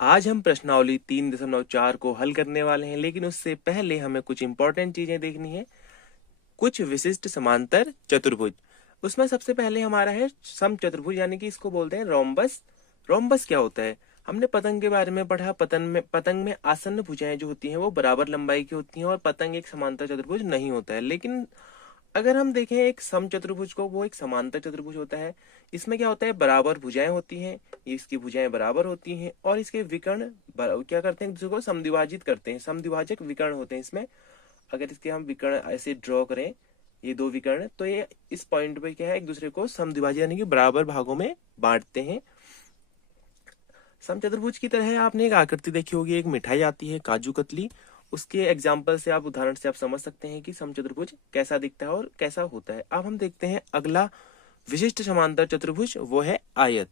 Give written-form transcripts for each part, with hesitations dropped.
आज हम प्रश्नावली 3.4 को हल करने वाले हैं, लेकिन उससे पहले हमें कुछ इंपॉर्टेंट चीजें देखनी है। कुछ विशिष्ट समांतर चतुर्भुज। उसमें सबसे पहले हमारा है समचतुर्भुज, यानी कि इसको बोलते हैं रोम्बस। रोम्बस क्या होता है? हमने पतंग के बारे में पढ़ा। पतंग में आसन्न भुजाएं जो होती हैं वो बराबर लंबाई की होती हैं, और पतंग एक समांतर चतुर्भुज नहीं होता है। लेकिन अगर हम देखें एक समचतुर्भुज को, वो एक समांतर चतुर्भुज होता है। इसमें क्या होता है, बराबर भुजाएं होती हैं, इसकी भुजाएं बराबर होती हैं, और इसके विकर्ण क्या करते हैं, एक दूसरे को समद्विभाजित करते हैं। समद्विभाजक विकर्ण होते हैं इसमें। अगर इसके हम विकर्ण ऐसे ड्रॉ करें, ये दो विकर्ण, तो ये इस पॉइंट पे क्या है, एक दूसरे को समद्विभाजित यानी कि बराबर भागों में बांटते हैं। समचतुर्भुज की तरह आपने एक आकृति देखी होगी, एक मिठाई आती है काजू कतली। उसके एग्जाम्पल से आप, उदाहरण से आप समझ सकते हैं कि समचतुर्भुज कैसा दिखता है और कैसा होता है। अब हम देखते हैं अगला विशिष्ट समांतर चतुर्भुज, वो है आयत।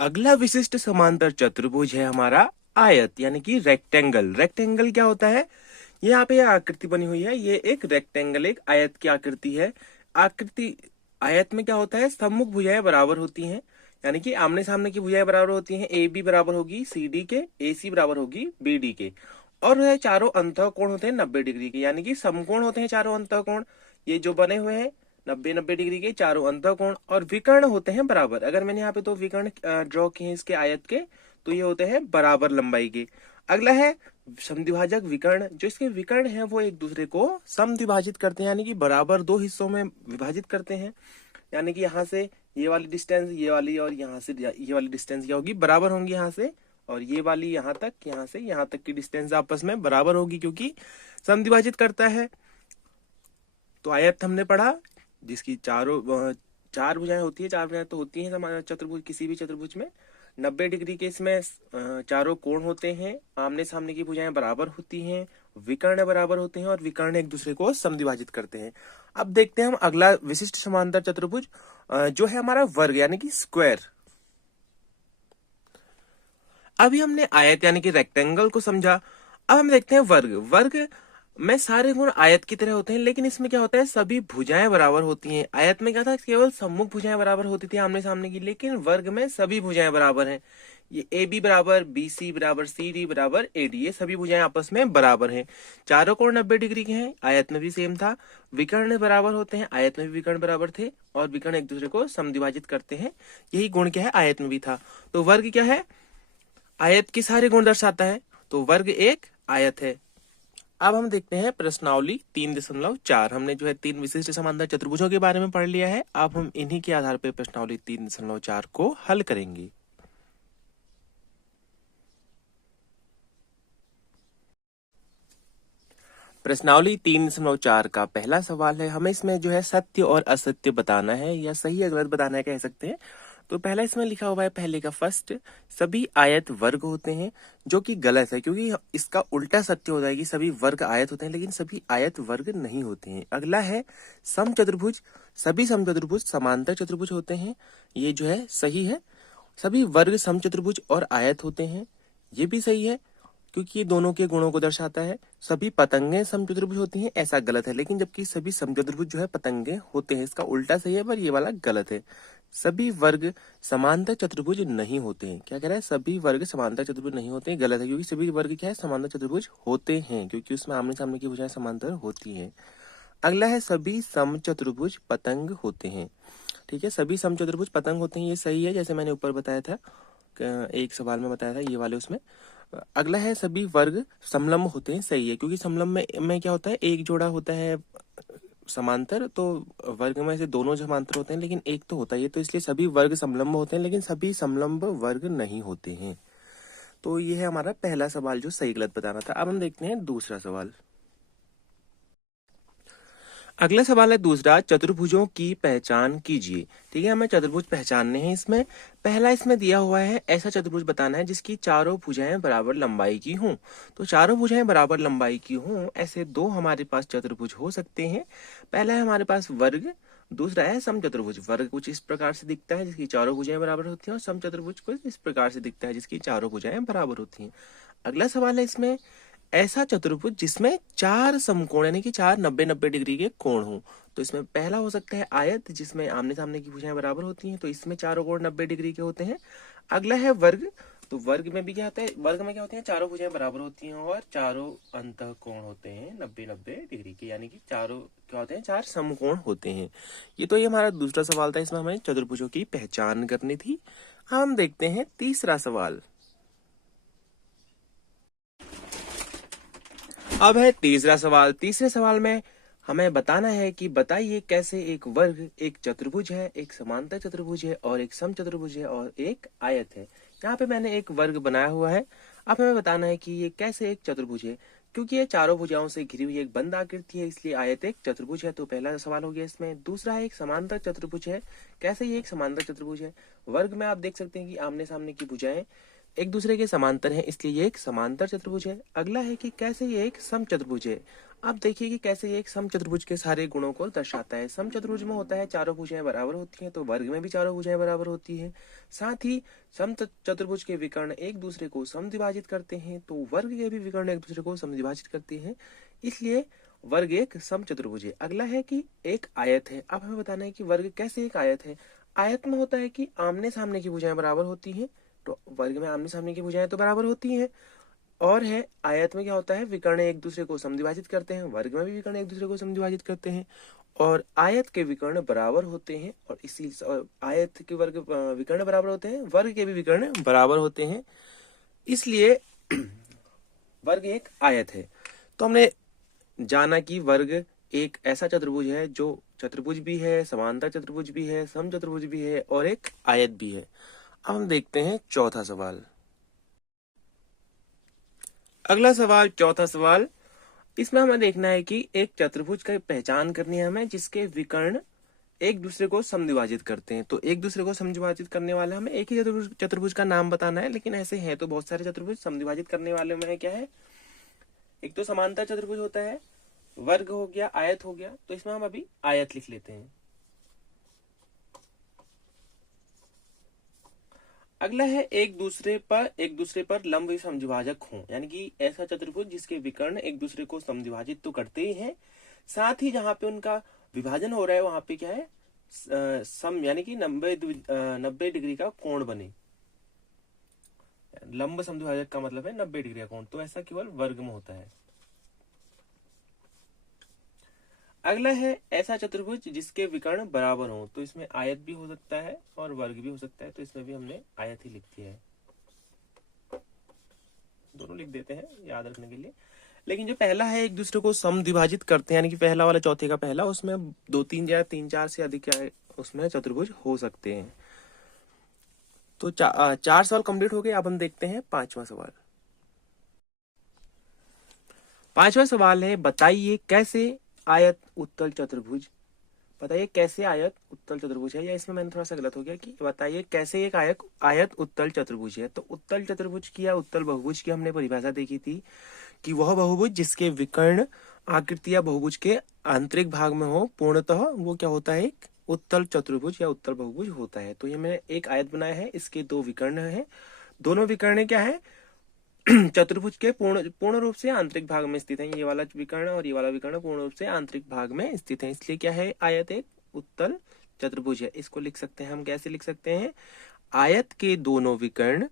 अगला विशिष्ट समांतर चतुर्भुज है हमारा आयत, यानी कि रेक्टेंगल। रेक्टेंगल क्या होता है? ये यहाँ पे आकृति बनी हुई है, ये एक रेक्टेंगल, एक आयत की आकृति है। आकृति आयत में क्या होता है, सम्मुख भुजाएं बराबर होती हैं, यानी कि आमने सामने की भुजाएं बराबर होती हैं। ए बी बराबर होगी सी डी के, ए सी बराबर होगी बी डी के, और चारों अंतः कोण होते हैं 90 डिग्री के, यानी कि समकोण होते हैं चारों अंतः कोण। ये जो बने हुए हैं 90-90 डिग्री के चारों अंतः कोण, और विकर्ण होते हैं बराबर। अगर मैंने यहाँ पे दो विकर्ण ड्रॉ किए हैं इसके आयत के, तो ये होते हैं बराबर लंबाई के। अगला है समद्विभाजक विकर्ण। जो इसके विकर्ण हैं वो एक दूसरे को समद्विभाजित करते हैं, यानी कि बराबर दो हिस्सों में विभाजित करते हैं। यानी कि यहाँ से ये वाली डिस्टेंस, ये वाली, और यहाँ से ये वाली डिस्टेंस क्या होगी, बराबर होंगी यहाँ से, और ये वाली यहाँ तक, यहाँ से यहाँ तक की डिस्टेंस आपस में बराबर होगी, क्योंकि समद्विभाजित करता है। तो आयत हमने पढ़ा, जिसकी चार भुजाएं होती है। चार भुजाएं तो होती हैं चतुर्भुज, किसी भी चतुर्भुज में 90 डिग्री के इसमें चारों कोण होते हैं। आमने सामने की भुजाएं बराबर होती हैं, विकर्ण बराबर होते हैं, और विकर्ण एक दूसरे को समद्विभाजित करते हैं। अब देखते हैं हम अगला विशिष्ट समांतर चतुर्भुज, जो है हमारा वर्ग, यानी कि स्क्वायर। अभी हमने आयत यानी कि रेक्टेंगल को समझा। अब हम देखते हैं वर्ग। वर्ग में सारे गुण आयत की तरह होते हैं, लेकिन इसमें क्या होता है, सभी भुजाएं बराबर होती हैं। आयत में क्या था, केवल सम्मुख भुजाएं बराबर होती थी आमने सामने की, लेकिन वर्ग में सभी भुजाएं बराबर हैं। ये ए बी बराबर बी सी बराबर सी डी बराबर ए डी, ये सभी भुजाएं आपस में बराबर हैं। चारों कोण 90 डिग्री के हैं, आयत में भी सेम था। विकर्ण बराबर होते हैं, आयत में भी विकर्ण बराबर थे, और विकर्ण एक दूसरे को समद्विभाजित करते हैं। यही गुण क्या है, आयत में भी था। तो वर्ग क्या है, आयत के सारे गुण दर्शाता है, तो वर्ग एक आयत है। अब हम देखते हैं प्रश्नावली 3.4। हमने जो है 3 विशिष्ट समांतर चतुर्भुजों के बारे में पढ़ लिया है। अब हम इन्हीं के आधार पर प्रश्नावली 3.4 को हल करेंगे। प्रश्नावली 3.4 का पहला सवाल है, हमें इसमें जो है सत्य और असत्य बताना है, या सही या गलत बताना है कह सकते हैं। तो पहला इसमें लिखा हुआ है, पहले का फर्स्ट, सभी आयत वर्ग होते हैं, जो कि गलत है, क्योंकि इसका उल्टा सत्य हो जाएगी। सभी वर्ग आयत होते हैं, लेकिन सभी आयत वर्ग नहीं होते हैं। अगला है समचतुर्भुज, सभी समचतुर्भुज समांतर चतुर्भुज होते हैं, ये जो है सही है। सभी वर्ग समचतुर्भुज और आयत होते हैं, ये भी सही है, क्योंकि ये दोनों के गुणों को दर्शाता है। सभी पतंगे समचतुर्भुज होती हैं, ऐसा गलत है, लेकिन जबकि सभी समचतुर्भुज जो है पतंगे होते हैं, इसका उल्टा सही है, पर ये वाला गलत है। सभी वर्ग समांतर चतुर्भुज नहीं होते हैं। क्या कह रहा है, सभी वर्ग समांतर चतुर्भुज नहीं होते हैं, गलत है, क्योंकि सभी वर्ग क्या है, समांतर चतुर्भुज होते हैं, क्योंकि उसमें आमने सामने की भुजाएं समांतर होती हैं। अगला है, सभी समचतुर्भुज पतंग होते हैं। ठीक है, सभी समचतुर्भुज पतंग होते हैं, ये सही है, जैसे मैंने ऊपर बताया था, एक सवाल में बताया था ये वाले उसमें। अगला है, सभी वर्ग समलंब होते हैं, सही है, क्योंकि समलंब में क्या होता है, एक जोड़ा होता है समांतर, तो वर्ग में से दोनों समांतर होते हैं, लेकिन एक तो होता है, तो इसलिए सभी वर्ग समलंब होते हैं, लेकिन सभी समलंब वर्ग नहीं होते हैं। तो ये है हमारा पहला सवाल जो सही गलत बताना था। अब हम देखते हैं दूसरा सवाल। अगला सवाल है दूसरा, चतुर्भुजों की पहचान कीजिए। ठीक है, हमें चतुर्भुज पहचानने हैं। इसमें पहला इसमें दिया हुआ है, ऐसा चतुर्भुज बताना है जिसकी चारों भुजाएं बराबर लंबाई की हों। तो चारों भुजाएं बराबर लंबाई की हों, ऐसे दो हमारे पास चतुर्भुज हो सकते हैं। पहला है हमारे पास वर्ग, दूसरा है समचतुर्भुज। वर्ग कुछ इस प्रकार से दिखता है जिसकी चारों भुजाएं बराबर होती हैं, और समचतुर्भुज कुछ इस प्रकार से दिखता है जिसकी चारों भुजाएं बराबर होती हैं। अगला सवाल है इसमें, ऐसा चतुर्भुज जिसमें चार समकोण यानी कि चार 90-90 डिग्री के कोण हो। तो इसमें पहला हो सकता है आयत, जिसमें आमने सामने की भुजाएं बराबर होती हैं, तो इसमें चारों कोण 90 डिग्री के होते हैं। अगला है वर्ग। तो वर्ग में भी क्या होता है, वर्ग में क्या होते हैं, चारों भुजाएं बराबर होती हैं और चारों अंतः कोण होते हैं 90-90 डिग्री के, यानी कि चारों क्या होते हैं, चार समकोण होते हैं। ये हमारा दूसरा सवाल था, इसमें हमें चतुर्भुजों की पहचान करनी थी। हम देखते हैं तीसरा सवाल। अब है तीसरा सवाल। तीसरे सवाल में हमें बताना है कि बताइए कैसे एक वर्ग एक चतुर्भुज है, एक समांतर चतुर्भुज है और एक समचतुर्भुज है और एक आयत है। यहाँ पे मैंने एक वर्ग बनाया हुआ है। अब हमें बताना है कि ये कैसे एक चतुर्भुज है। क्योंकि ये चारों भुजाओं से घिरी हुई एक बंद आकृति है, इसलिए आयत एक चतुर्भुज है। तो पहला सवाल हो गया इसमें। दूसरा है एक समांतर चतुर्भुज है। कैसे ये एक समांतर चतुर्भुज है। वर्ग में आप देख सकते हैं कि आमने सामने की भुजाएं एक दूसरे के समांतर है, इसलिए ये एक समांतर चतुर्भुज है। अगला है कि कैसे ये एक समचतुर्भुज है। अब देखिए कि कैसे ये एक समचतुर्भुज के सारे गुणों को दर्शाता है। समचतुर्भुज में होता है चारों भुजाएं बराबर होती हैं, तो वर्ग में भी चारों भुजाएं बराबर होती है। साथ ही समचतुर्भुज के विकर्ण एक दूसरे को समद्विभाजित करते हैं, तो वर्ग के भी विकर्ण एक दूसरे को समद्विभाजित करते हैं, इसलिए वर्ग एक समचतुर्भुज है। अगला है कि एक आयत है। अब हमें बताना है कि वर्ग कैसे एक आयत है। आयत में होता है कि आमने सामने की भुजाएं बराबर होती हैं, तो वर्ग में आमने सामने की भुजाएं तो बराबर होती हैं। और है आयत में क्या होता है, विकर्ण एक दूसरे को समद्विभाजित करते हैं, वर्ग में भी विकर्ण एक दूसरे को समद्विभाजित करते हैं। और आयत के विकर्ण बराबर होते हैं, और इसी आयत के वर्ग विकर्ण बराबर होते हैं, वर्ग के भी विकर्ण बराबर होते हैं, इसलिए वर्ग एक आयत है। तो हमने जाना कि वर्ग एक ऐसा चतुर्भुज है जो चतुर्भुज भी है, समांतर चतुर्भुज भी है, समचतुर्भुज भी है और एक आयत भी है। अब हम देखते हैं चौथा सवाल। अगला सवाल, चौथा सवाल, इसमें हमें देखना है कि एक चतुर्भुज का पहचान करनी है हमें जिसके विकर्ण एक दूसरे को समद्विभाजित करते हैं। तो एक दूसरे को समद्विभाजित करने वाले हमें एक ही चतुर्भुज का नाम बताना है, लेकिन ऐसे हैं तो बहुत सारे चतुर्भुज। समद्विभाजित करने वाले में क्या है, एक तो समांतर चतुर्भुज होता है, वर्ग हो गया, आयत हो गया। तो इसमें हम अभी आयत लिख लेते हैं। अगला है एक दूसरे पर लंब समद्विभाजक हो, यानी कि ऐसा चतुर्भुज जिसके विकर्ण एक दूसरे को समद्विभाजित तो करते ही हैं, साथ ही जहां पे उनका विभाजन हो रहा है वहां पे क्या है, सम यानी कि 90 डिग्री का कोण बने। लंब समद्विभाजक का मतलब है 90 डिग्री का कोण, तो ऐसा केवल वर्ग में होता है। अगला है ऐसा चतुर्भुज जिसके विकर्ण बराबर हो। तो इसमें आयत भी हो सकता है और वर्ग भी हो सकता है, तो इसमें भी हमने आयत ही लिख दिया है। दोनों लिख देते हैं याद रखने के लिए। लेकिन जो पहला है एक दूसरे को समद्विभाजित करते हैं, यानी कि पहला वाला चौथे का पहला, उसमें 2-3 या 3-4 से अधिक उसमें चतुर्भुज हो सकते हैं। तो 4 सवाल कंप्लीट हो गए। अब हम देखते हैं पांचवा सवाल। पांचवा सवाल है, बताइए कैसे आयत उत्तल चतुर्भुज। बताइए कैसे आयत उत्तल चतुर्भुज है, या इसमें मैंने थोड़ा सा गलत हो गया कि बताइए कैसे एक आयत उत्तल चतुर्भुज है। तो उत्तल चतुर्भुज की या उत्तल बहुभुज की हमने परिभाषा देखी थी कि वह बहुभुज जिसके विकर्ण आकृति या बहुभुज के आंतरिक भाग में हो, पूर्णतः वो क्या होता है, एक उत्तल चतुर्भुज या उत्तल बहुभुज होता है। तो ये मैंने एक आयत बनाया है, इसके 2 विकर्ण है, दोनों विकर्ण क्या है, चतुर्भुज के पूर्ण रूप से आंतरिक भाग में स्थित है। ये वाला विकर्ण और ये वाला विकर्ण पूर्ण रूप से आंतरिक भाग में स्थित है, इसलिए क्या है, आयत एक उत्तल चतुर्भुज है। इसको लिख सकते हैं हम, कैसे लिख सकते हैं, आयत के दोनों विकर्ण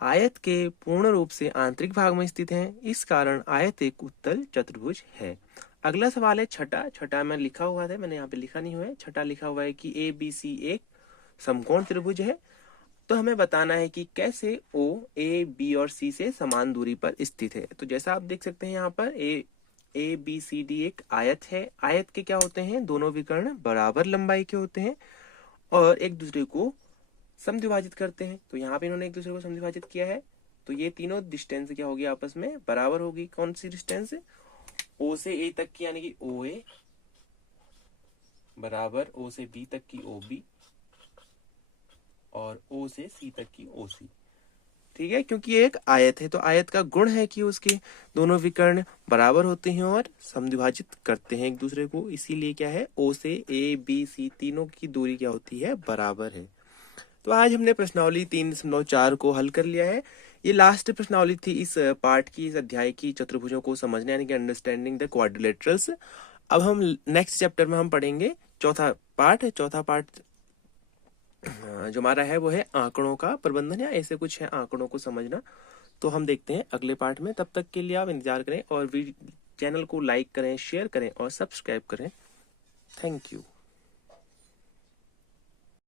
आयत के पूर्ण रूप से आंतरिक भाग में स्थित हैं, इस कारण आयत एक उत्तल चतुर्भुज है। अगला सवाल है छठा में लिखा हुआ था, मैंने यहाँ पे लिखा नहीं हुआ है। छठा लिखा हुआ है कि ABC एक समकोण त्रिभुज है। तो हमें बताना है कि कैसे O A B और C से समान दूरी पर स्थित है। तो जैसा आप देख सकते हैं यहाँ पर A B C D एक आयत है। आयत के क्या होते हैं, दोनों विकर्ण बराबर लंबाई के होते हैं और एक दूसरे को समद्विभाजित करते हैं। तो यहाँ पे इन्होंने एक दूसरे को समद्विभाजित किया है, तो ये तीनों डिस्टेंस क्या होगी, आपस में बराबर होगी। कौन सी डिस्टेंस, O से A तक की यानी कि OA बराबर O से B तक की OB और O से C तक की OC। ठीक है, क्योंकि ये एक आयत है, तो आयत का गुण है कि उसके दोनों विकर्ण बराबर होते हैं और समद्विभाजित करते हैं एक दूसरे को, इसीलिए क्या है, O से A B C तीनों की दूरी क्या होती है, बराबर है। तो आज हमने प्रश्नावली 3.4 को हल कर लिया है। ये लास्ट प्रश्नावली थी इस पार्ट की, इस अध्याय की, चतुर्भुजों को समझने यानी कि अंडरस्टैंडिंग द क्वाड्रिलेटरल्स। अब हम नेक्स्ट चैप्टर में हम पढ़ेंगे चौथा पार्ट। चौथा पार्ट जो हमारा है वो है आंकड़ों का प्रबंधन, या ऐसे कुछ है, आंकड़ों को समझना। तो हम देखते हैं अगले पार्ट में। तब तक के लिए आप इंतजार करें और चैनल को लाइक करें, शेयर करें और सब्सक्राइब करें। Thank you.